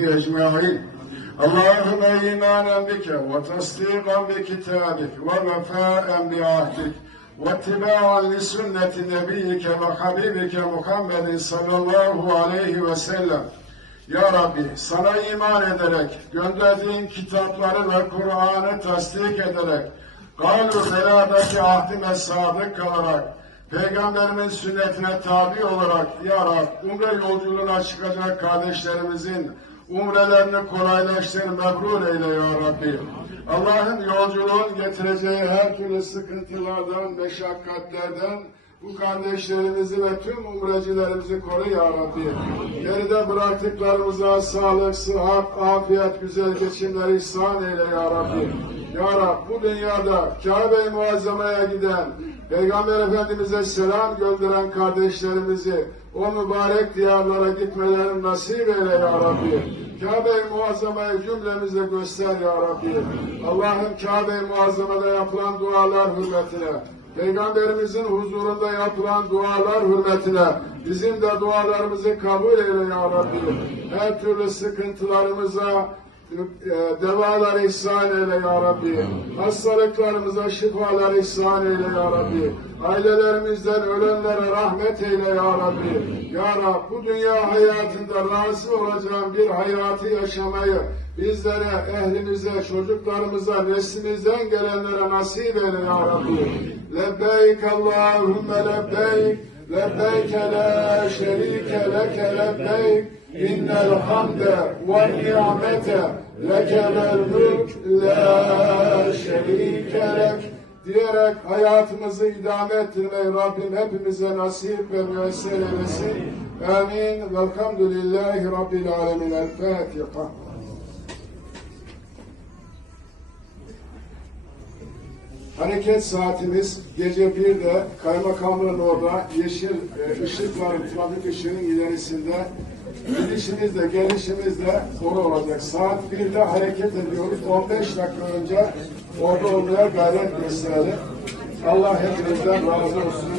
أجمعين اللهم إيمانا بك وتصديقا بكتابك ووفاء بعهدك واتباعا لسنة نبيك وحبيبك محمد صلى الله عليه وسلم Ya Rabbi sana iman ederek, gönderdiğin kitapları ve Kur'an'ı tasdik ederek, galu beladaki ahdime sadık kalarak, Peygamberimin sünnetine tabi olarak Ya Rab, umre yolculuğuna çıkacak kardeşlerimizin umrelerini kolaylaştır, mebrur eyle Ya Rabbi. Allah'ın yolculuğun getireceği her türlü sıkıntılardan, meşakkatlerden, bu kardeşlerimizi ve tüm umrecilerimizi koru ya Rabbi. Geride bıraktıklarımıza sağlık, sıhhat, afiyet, güzel geçimler ihsan eyle ya Rabbi. Ya Rab bu dünyada Kabe-i Muazzama'ya giden, Peygamber Efendimiz'e selam gönderen kardeşlerimizi o mübarek diyarlara gitmelerini nasip eyle ya Rabbi. Kabe-i Muazzama'yı cümlemize göster ya Rabbi. Allah'ın Kabe-i Muazzama'da yapılan dualar hürmetine, Peygamberimizin huzurunda yapılan dualar hürmetine bizim de dualarımızı kabul eyle ya Rabbi. Her türlü sıkıntılarımıza devalar ihsan eyle ya Rabbi. Hastalıklarımıza şifalar ihsan eyle ya Rabbi. Ailelerimizden ölenlere rahmet eyle ya Rabbi. Ya Rab bu dünya hayatında razı olacağın bir hayatı yaşamayı bizlere, ehlimize, çocuklarımıza, neslimizden gelenlere nasip eyle ya Rabbi. Lebbeyk Allahümme lebbeyk. Lebbeyk la şerike leke lebbeyk. İnnel hamde ve ni'mete leke vel mülk la şerike lek diyerek hayatımızı idame ettirmeyi Rabbim hepimize nasip ve müessir eylesin. Amin. Velhamdülillahi Rabbil alemin. El Fatiha. Hareket saatimiz gece 1'de kaymakamlığın orada yeşil e, trafik ışığının ilerisinde gidişimiz de gelişimiz de orada olacak. Saat 1'de hareket ediyoruz. 15 dakika önce orada olmaya gayret gösterelim. Allah hepinizden razı olsun.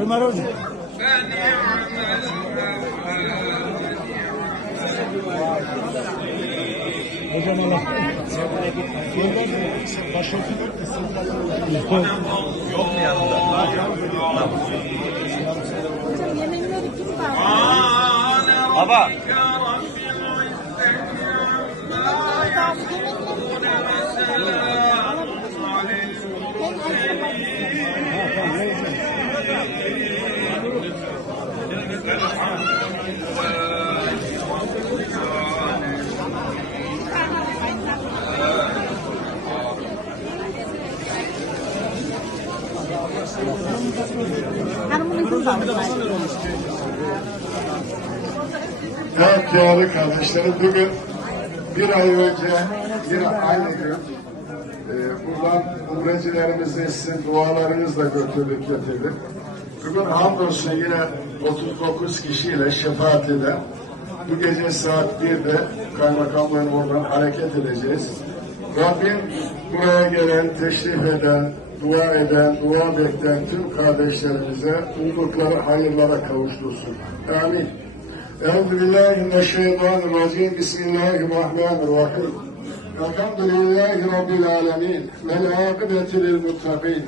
Ömer Hoca. Hocam Allah. Yok. Mu yanında? Yemeğleri kim var? Baba. Hanımın var. Evet değerli kardeşlerim bugün bir ay önce yine aynı gün e, buradan umrecilerimizi sizin dualarınızla götürdük getirdik. Bugün hamdolsun yine 39 kişiyle şefaat eden bu gece saat 1'de kaymakamlığın oradan hareket edeceğiz. Rabbim buraya gelen, teşrif eden, dua eden, dua bekleyen tüm kardeşlerimize umdukları hayırlara kavuştursun. Amin. Euzu billahi mineşşeytanirracim. Bismillahirrahmanirrahim. Elhamdülillahi Rabbil alemin. Vel akıbeti lil muttaqin.